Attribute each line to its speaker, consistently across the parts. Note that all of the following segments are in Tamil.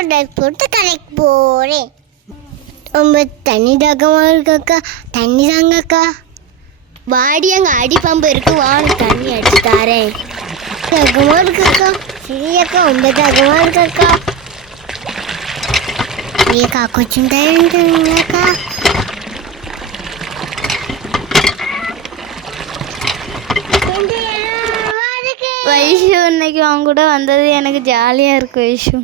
Speaker 1: ஆர்டர் போட்டு கடைக்கு போகிறேன் ரொம்ப தண்ணி தாகமாக இருக்காக்கா தண்ணி தாங்கக்கா வாடி அங்கே அடி பம்பு இருக்கு. வாங்க தண்ணி அடிச்சு தாரேன். தாகமாக இருக்காக்கா சரியாக்கா ரொம்ப தாகமாக இருக்காக்கா ஏக்கா கொஞ்சம் தண்ணி தருங்கக்கா
Speaker 2: வைஷு இன்னைக்கு அவன் கூட வந்தது எனக்கு ஜாலியாக இருக்கு வைஷு.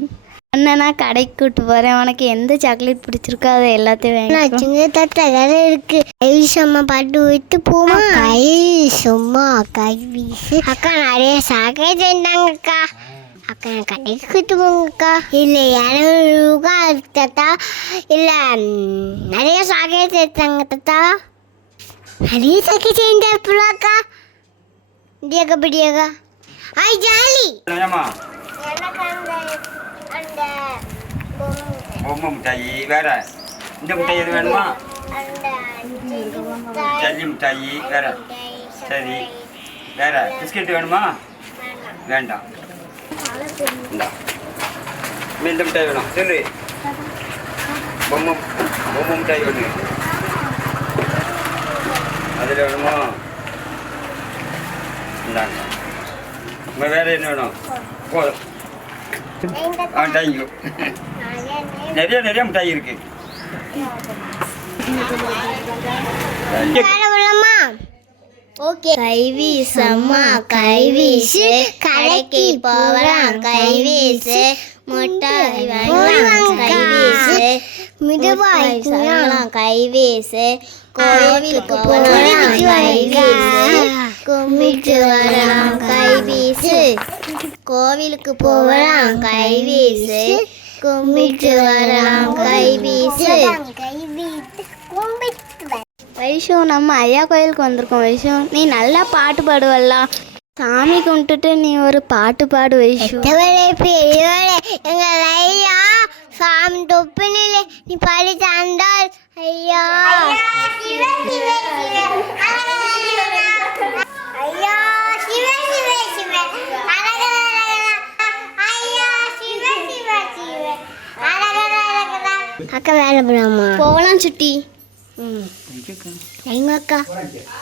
Speaker 2: அண்ணனா கடைக்கு கூட்டு போகிறேன் உனக்கு எந்த சாக்லேட் பிடிச்சிருக்கோ அதை எல்லாத்தையும் வாங்கி
Speaker 1: சின்ன தட்டை வேற இருக்கு. கை சும்மா பாட்டு விட்டு போமா? கை சும்மா கை வீசு அக்கா நிறைய சாக்கை செஞ்சாங்கக்கா அக்கா நான் கடைக்கு கூட்டு போங்கக்கா. இல்லை இரநூறு ரூபா தாத்தா. இல்லை நிறைய சாக்கை சேர்த்தாங்க தாத்தா. நிறைய சாக்கை செஞ்சாப்புலாக்கா இடியாக்கா பிடியாக்கா ஐ ஜாலி. அந்த
Speaker 3: பொம்மை. மிட்டாயி வேற? இந்த மிட்டாய் எது வேணுமா? ஜல்லி மிட்டாயி வேற. சரி. வேற? பிஸ்கெட் வேணுமா? வேண்டாம். இந்தா. மிட்டாய் வேணும். சொல்லு. பொம்மை பொம்மை மிட்டாய் ஒன்று அதில் வேணுமா? இந்தாங்க. வேற என்ன வேணும்? போதும் ஆ தேங்க்யூ நிறைய நிறைய மிட்டாய் இருக்கு.
Speaker 1: ஓகே. கைவீசம்மா கைவீசு கடைக்கு போகலாம். கைவீசு முட்டாய் வாங்கலாம். கைவீசு மிதுவாய் சொல்லலாம். கைவீசு கோவிலுக்கு போகலாம். கைவீசு கும்பிட்டு வரலாம். கைவீசு கோவிலுக்கு போகலாம். கைவீசு கும்பிட்டு வரலாம் கைவீசு
Speaker 2: வைஷு நம்ம ஐயா கோயிலுக்கு வந்திருக்கோம் வைஷு. நீ நல்லா பாட்டு பாடுவல்ல. சாமி கும்பிட்டுட்டு நீ ஒரு பாட்டு பாடு வைஷு.
Speaker 1: எங்கள் ஐயா சாமி தொப்பினிலே நீ படி தந்தால் ஐயா. அக்கா வேலை போலாமா
Speaker 2: போகலாம் சுட்டி
Speaker 1: அக்கா.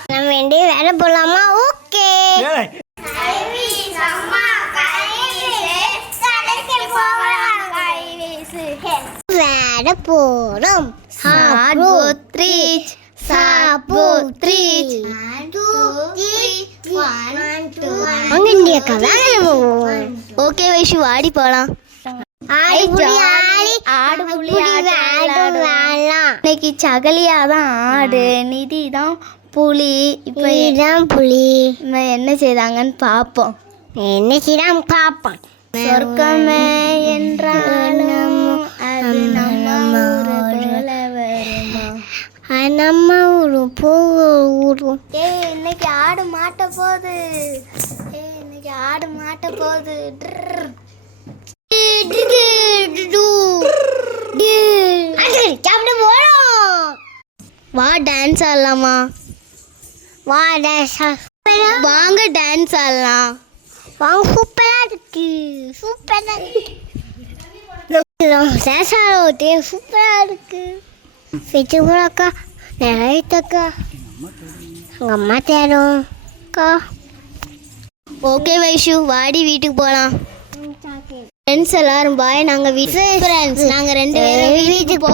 Speaker 1: நம்ம ரெண்டே வேலை போலாமா ஓகே. வேலை. போறோம்
Speaker 2: சாபோத்ரீச்.
Speaker 1: சாபோத்ரீச். அங்க இந்தியாக்கா வேலை போவோம்
Speaker 2: ஓகே வைஷு வாடி போகலாம் இன்னைக்கு சகலியா தான் ஆடு நிதி தான் புலி இப்போ
Speaker 1: புலி.
Speaker 2: இவன் என்ன செய்தாங்கன்னு பார்ப்போம்
Speaker 1: என்ன செய்யலாம் பார்ப்போம்
Speaker 2: சொர்க்கமே என்றாலும் அது நம்ம
Speaker 1: நம்ம ஊரு போ ஊரும்.
Speaker 2: ஏய் இன்னைக்கு ஆடு மாட்ட போகுது. ஏய் இன்னைக்கு ஆடு மாட்ட போகுது.
Speaker 1: சாப்பிட போறோம்
Speaker 2: வா டான்ஸ் ஆடலாமா?
Speaker 1: வா டேஷா
Speaker 2: வாங்க டான்ஸ் ஆடலாம்.
Speaker 1: வாங்க சூப்பரா இருக்கு. சூப்பரா டான்ஸ் ஓட்டே சூப்பரா இருக்கு. ஃபிட்டு போறாக்கா நிறைய அக்கா. எங்க அம்மா தேடும் அக்கா.
Speaker 2: ஓகே வைஷு. வாடி வீட்டுக்கு போகலாம் ஃப்ரெண்ட்ஸ் எல்லாரும் பாய் நாங்கள் வீட்டு ஃப்ரெண்ட்ஸ் நாங்கள் ரெண்டு பேரும் வீட்டுக்கு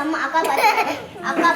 Speaker 1: அம்மா அக்கா அக்கா